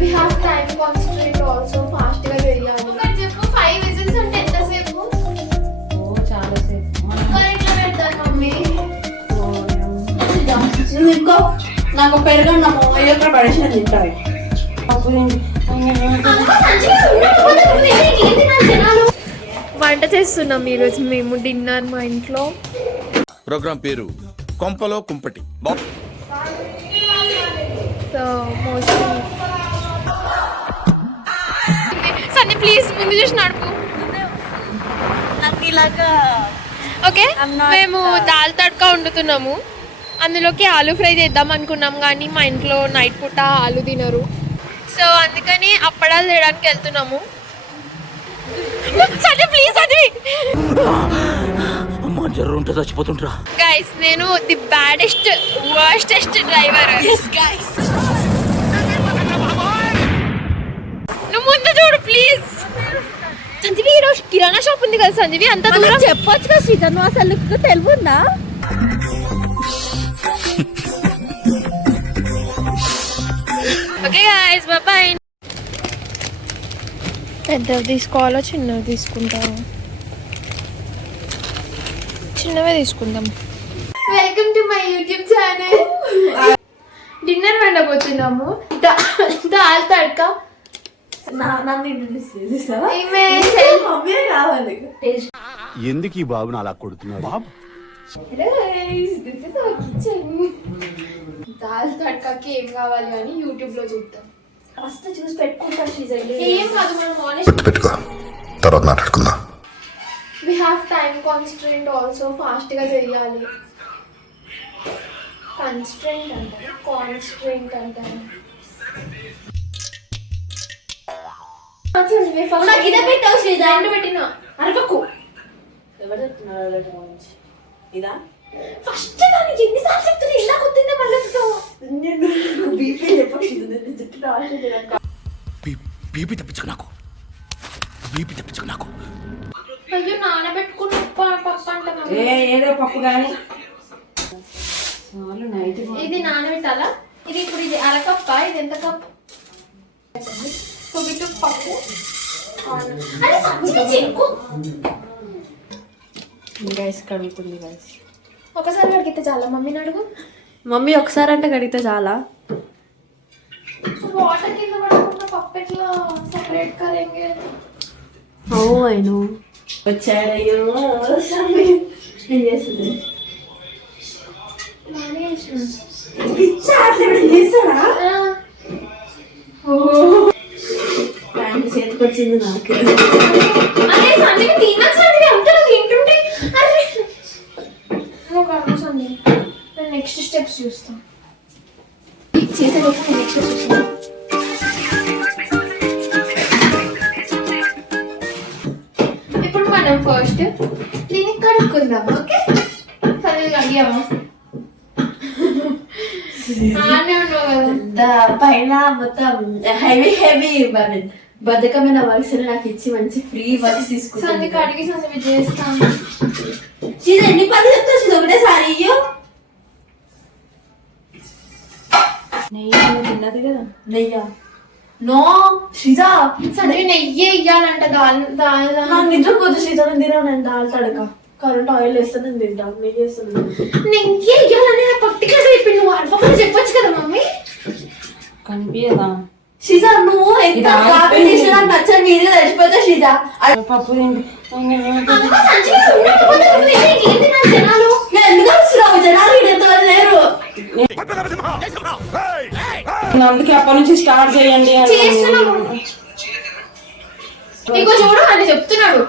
We have time constraint also. Fast గా చేయాలి. ఒకటి చెప్పు 5 విజిల్స్ అంటే ఎంత సేపు? చాలా సేపు. మరి ఎట్లా పెడతారు మమ్మీ? ఇంకో నాకు పెరగన్నాము ఎక్కడ పడేసిన తింటాయి. వంట చేస్తున్నాం ఈరోజు మేము డిన్నర్ మా ఇంట్లో. ప్రోగ్రామ్ పేరు కొంపలో కుంపటి. సో మోస్ట్లీ సన్నీ ప్లీజ్ ముందు చూసి నడుపు. ఓకే మేము దాల్ తడ్కా వండుతున్నాము. అందులోకి ఆలూ ఫ్రై చేద్దాం అనుకున్నాం కానీ మా ఇంట్లో నైట్ పూట ఆలు తినరు. సో అందుకని అప్పడాలు చేయడానికి వెళ్తున్నాము. ప్లీజ్ చచ్చిపోతుంటా గైస్, నేను ది బ్యాడెస్ట్ వర్స్టెస్ట్ డ్రైవర్. నువ్వు ముందు చూడు ప్లీజ్. సంజీవి ఈరోజు కిరాణా షాప్ ఉంది కదా సంజీవి, అంత దూరం చెప్పొచ్చు కదా శ్రీజ, నువ్వు అసలు తెలియదా? Okay guys bye. పెద్దవి తీసుకోవాలో చిన్నవి తీసుకుంటాము? చిన్నవే తీసుకుందాం. Welcome to my YouTube channel. Dinner వండబోతున్నాము. దాల్ తడ్కా. ఎందుకు ఈ బాబుని అలా కొడుతున్నాడు? దాల్ తడ్కాకి ఏం కావాలి అని యూట్యూబ్ లో చూద్దాం. ఫస్ట్ చూసి పెట్టుకుంటా. ఏం కాదు, మనం ఆనెస్ట్ పెట్టుకో, తర్వాత మాట్లాడుకుందాం. we have time constraint also. Fast గా చేయాలి. కన్స్ట్రెంట్ అంటారు, కాన్స్ట్రెంట్ అంటారు. పెట్టినా అరవకు. ఇదా ఫస్ట్ దానికి ఎన్నిసార్లు చెప్తుంది? ఇలా కొద్దిందా మళ్ళీ బీపీ తెప్పించకు నాకు, బీపీ తెప్పించకు నాకు. అయ్యో నానబెట్టుకున్న పప్పు అంటాను. ఏదో పప్పు కానీ ఇది నానబెట్టాలా? ఇది ఇప్పుడు ఇది అరకప్ప, ఇది ఎంత కప్? పప్పు. అరే సంజయ్ చెక్కు. గైస్ కడుగుతుంది గైస్. ఒకసారి కడిగితే చాలా. మమ్మీని అడుగు. మమ్మీ ఒకసారి అంటే కడిగితే చాలా. వాటర్ కింద పడకుండా పప్పు ఎట్లా సెపరేట్ కరేంగే? అయిను వచ్చాడయ్యో. ఏం చేస్తుంది? చేతికి వచ్చింది నాకు. నెక్స్ట్ స్టెప్స్ చూస్తాం. చేసేటప్పుడు నెక్స్ట్ స్టెప్స్ చూస్తాం. ఇప్పుడు మనం ఫస్ట్ దీన్ని కడుక్కుందాం. ఓకే చదివి అడిగాము పైన మొత్తం హెవీ హెవీ బద్ధకమైన వర్క్స్ నాకు ఇచ్చి మంచి ఫ్రీ వర్క్స్ తీసుకుంటాను. కడిగి సంది చేస్తాను. ఎన్ని పని చెప్తా ఒకటేసారి. అయ్యో నెయ్యి తిన్నది కదా. నెయ్య నో శ్రీజ, సంది నెయ్యి ఇయ్యాలంట. నాకు నిద్ర కొద్ది శ్రీజ, నేను తిన్నాను దాల్ తడక. కరెంట్ ఆయిల్ వేస్తాను తింటా, నెయ్యి వేస్తాను. నెయ్యి ఇయ్యాలని పర్టికులర్ ఇప్పుడు నువ్వు అడపకుండా చెప్పొచ్చు కదా మమ్మీ. కనిపించదా శ్రీజ? నువ్వు ఎంత కాంపిటీషన్ నాకు నచ్చని వీడియో తెచ్చిపోతా శ్రీజ. పప్పు జనాలు ఎందుకు వస్తున్నావు? జనాలు లేరు. అందుకే అప్పటి నుంచి స్టార్ట్ చేయండి. ఇంకో చూడు అని చెప్తున్నాడు.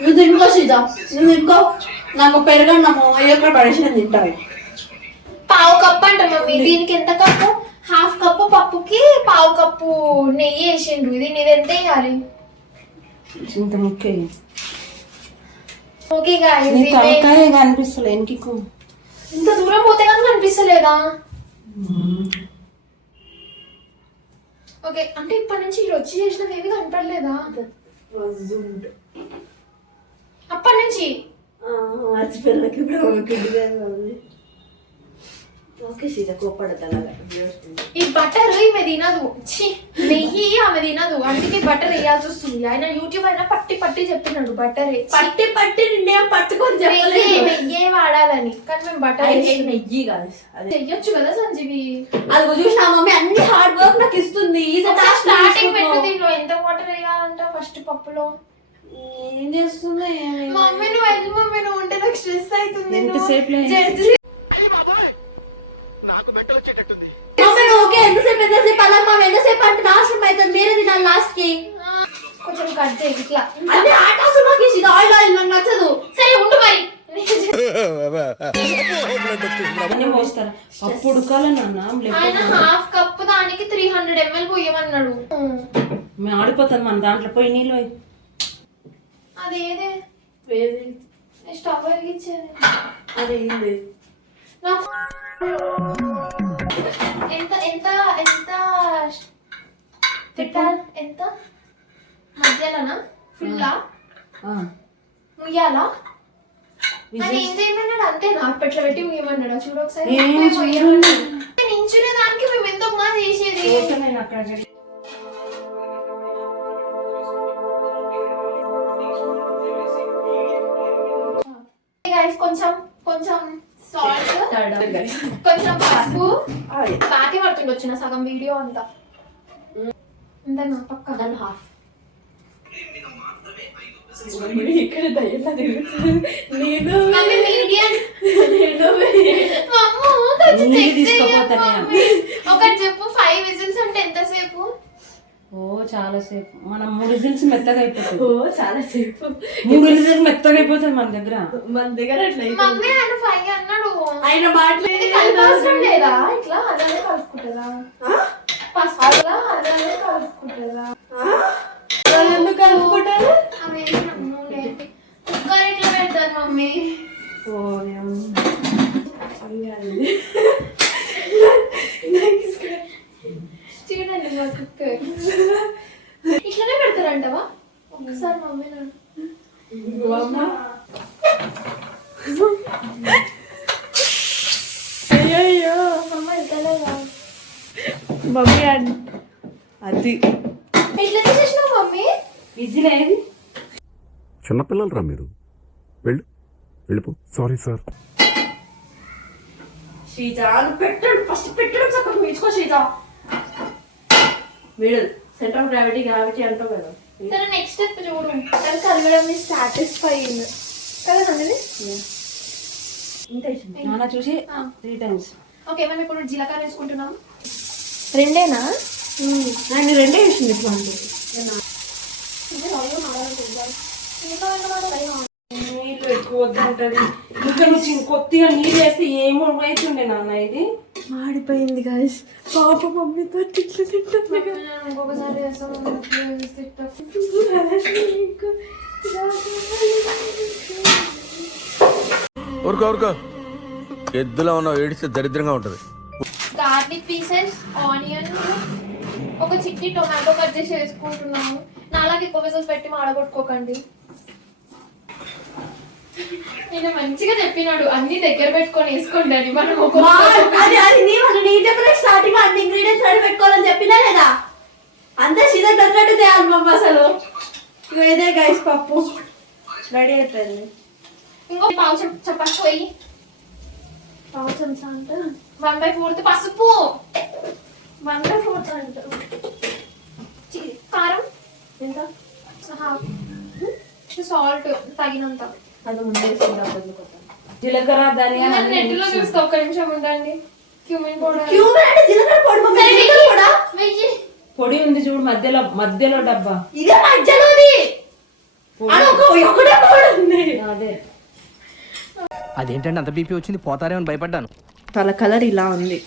నువ్వు తినుకో శ్రీజ, నువ్వు తినుకో. నాకు పెరగన్నాము ఎక్కడ పడేసిన తింటాయి. పావు కప్పు అంట మమ్మీ. దీనికి ఎంత కప్పు? హాఫ్ కప్పు పప్పుకి పావు కప్పు నెయ్యి వేసిండ్రు. ఇది నీది ఎంత వేయాలి? ఇంత ముఖ్య. ఓకే కనిపిస్తలే ఇంకో. ఇంత దూరం పోతే కానీ కనిపిస్తలేదా? ఓకే అంటే ఇప్పటి నుంచి ఇక్కడ వచ్చి చేసినవి ఏవి కనపడలేదా? అప్పటి నుంచి ఓకే సీత కోపడతా. ఈ బటర్ ఈమె తినదు, ఛీ, నెయ్యి ఆమె తినదు, అందుకే బటర్ వేయాల్సి వస్తుంది. ఆయన యూట్యూబ్ అయినా పట్టి పట్టి చెప్తున్నాడు బటర్ పట్టి పట్టి నిన్నే పట్టుకొని చెప్పలేదు నెయ్యే వాడాలని, కానీ మేము బటర్ నెయ్యి కాదు అది చెయ్యొచ్చు కదా సంజీవి. అది చూసిన మమ్మీ అన్ని హార్డ్ వర్క్ నాకు ఇస్తుంది. స్టార్టింగ్ పెట్టు, దీనిలో ఎంత వాటర్ వేయాలంట ఫస్ట్ పప్పులో. ఏం చేస్తుంది మమ్మీ నువ్వు వెళ్ళి మమ్మీ, నువ్వు ఉంటే నాకు స్ట్రెస్ అవుతుంది. ఓకే ఎంతసేపు అలా మమ్మీ ఎంతసేపు అంటే నాశనం అవుతుంది. మీరే తినాలి లాస్ట్ కి. కొంచెం కట్ చేయి ఇట్లా, అంటే ఆటాసు నాకు ఇది ఆయిల్ ఆయిల్ నాకు నచ్చదు. సరే ఉండు మరి. పప్పు ఉడకాలన్నా ఆయన హాఫ్ కప్ దానికి 300 ml పోయమన్నాడు. మేము ఆడిపోతాను మన దాంట్లో పోయి నీళ్ళు. అదేదే స్టవ్ వెలిగించేది అదేంది నాకు ఎంత ఎంత ఎంత పెట్టాలి, ఎంత మధ్యలోనా ఫుల్లా ముయ్యాలా? అని ఏం చేయమన్నాడు? అంతేనా? పెట్ల పెట్టి ముయ్యమన్నాడా? చూడు ఒకసారి. నించునే దానికి మేము ఎంత ఉప్మా చేసేది. కొంచెం కొంచెం సాల్ట్, కొంచెం పసుపు. బాగా పడుతుండొచ్చు నా సగం వీడియో అంతా. అంతేనా? పక్క హాఫ్ ఒకటి చెప్పు, 5 విజిల్స్ అంటే ఎంతసేపు? ఓ చాలా సేపు. మనం 3 విజిల్స్ మెత్తగా అయిపోతుంది. ఓ చాలా సేపు 3 విజిల్స్ మెత్తగా అయిపోతుంది మన దగ్గర. మమ్మీ ఆయన 5 అన్నాడు. ఆయన మాట్లాడి అవసరం లేదా? ఇట్లా అలానే కలుపుకుంటారా? పసుపు అలా అలానే కలుపుకుంటారా? ఎందుకు కలుపుకుంటారు? అవేమి నన్ను లేదు. కుక్కర్ ఇట్లా పెడతారు మమ్మీ. చూడండి మా కుక్కర్ ఇట్లానే పెడతారంటవా? ఒకసారి మమ్మీ అయ్యో అమ్మ వెళ్తలేదా? మమ్మీ అది ఎట్లా తీసేసినావు మమ్మీ? విజిల్ ఏది? చిన్నపిల్లలు రా మీరు. వెళ్ళిపో. Sorry sir. షీజా పెట్టాడు ఫస్ట్ పెట్టాడు చక్కగా మీచుకో షీజా. మిడిల్ సెంటర్ ఆఫ్ గ్రావిటీ అంటావు కదా. సరే నెక్స్ట్ స్టెప్ చూడు. అది కలగడం ఇస్ సాటిస్ఫైయింగ్ కదా నందిని? నాన్న చూసి 3 times. ఓకే మనం ఇప్పుడు జీలకర్ర వేసుకుంటున్నాం. రెండేనా? నేను రెండే వేసింది ఇట్లా నీళ్ళు ఎక్కువ వద్దంటది. ఇంకా నుంచి కొద్దిగా నీళ్ళు వేస్తే ఏమో అవుతుండే నాన్న. ఇది మాడిపోయింది గాయస్. పాప మమ్మీతో తిట్లు తింటుంది. ఇంకొకసారి ఊరుకో ఎద్దులా ఉన్నావు, ఏడిస్తే దరిద్రంగా ఉంటది. గార్లిక్ పీసెస్, ఆనియన్, ఒక చిట్టి టొమాటో కట్ చేసి వేసుకుంటున్నాము. నాలాగా ఎక్కువ విజిల్స్ పెట్టి మాడగొట్టుకోకండి. నేను మంచిగా చెప్పినాడు అన్ని దగ్గర పెట్టుకొని వేసుకోండి అని. మనం స్టార్టింగ్ అన్ని ఇంగ్రీడియంట్స్ రెడీ పెట్టుకోవాలని చెప్పినా లేదా? అంతే సీదా తగ్గట్టు చేయాలి మమ్మ. అసలు ఇదే గైస్ పప్పు రెడీ అయిపోయింది. ఇంకో పావు చెంచా పసుపు వేయి. పావు చెంచా అంటే 1/4 పసుపు, 1/4 అంటారు. కారం ఎంత? సాల్ట్ తగినంత. అది ముందే జీలకర్ర ధనియా నెట్లో చూస్తే ఒక్క నిమిషం ఉండండి. క్యూమిన్ పౌడర్, జీలకర్ర వెయ్యి. పొడి ఉంది చూడు మధ్యలో డబ్బా. ఇదే మధ్యలోది. అదే అదేంటంటే అంత బీపీ వచ్చింది, పోతారేమని భయపడ్డాను. వాళ్ళ కలర్ ఇలా ఉంది,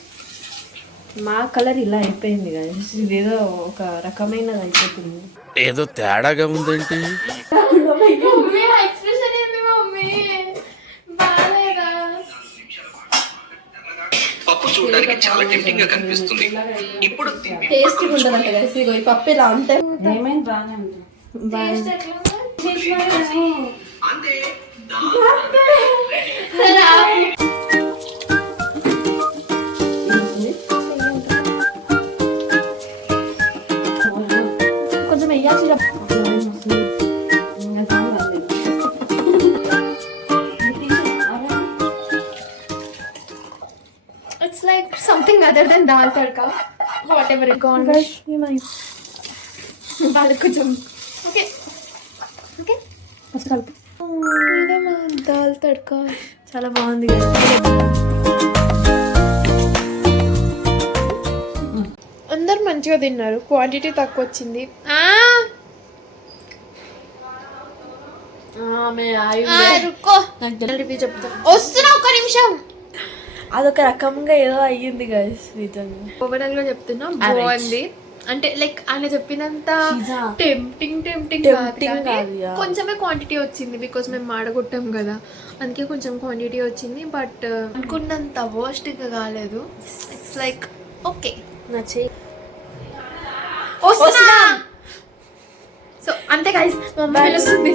మా కలర్ ఇలా అయిపోయింది కదా. ఇదేదో ఒక రకమైనది అయిపోతుంది. ఏదో తేడాగా ఉందేంటి? మమ్మీ ఎక్స్ప్రెషన్ ఏంది మమ్మీ? బాలేదా? పప్పు చూడడానికి చాలా టెంప్టింగ్ గా కనిపిస్తుంది. ఇప్పుడు టేస్ట్ ఉంటదంట కదా. ఇగో ఈ పప్పు ఇలా ఉంటే ఏమైంది బాగానే ఉంటుంది. టేస్ట్ ఎట్లా ఉంది? అంతే సరే nothing other than dal tadka whatever it gone వాళ్ళు కొంచెం ఓకే ఓకే ఫస్ట్ కలిపి ఇదేమా దాల్ తడకా చాలా బాగుంది అందరు మంచిగా తిన్నారు క్వాంటిటీ తక్కువ వచ్చింది రుక్కో చెప్తా వస్తున్నా ఒక్క నిమిషం అదొక రకంగా ఏదో అయ్యింది గైస్ నిజంగా ఓవరాల్ గా చెప్తున్నా బాగుంది అంటే లైక్ ఆయన చెప్పినంత Pizza. టెంప్టింగ్ Tempting కాదు, yeah. కొంచెమే క్వాంటిటీ వచ్చింది బికాస్ మేము మాడగొట్టాం కదా అందుకే కొంచెం క్వాంటిటీ వచ్చింది బట్ అనుకున్నంత వర్స్ట్ గా కాలేదు ఇట్స్ లైక్ ఓకే నచ్చే వస్తున్నా సో అంతే గైస్ మా అమ్మ పిలుస్తుంది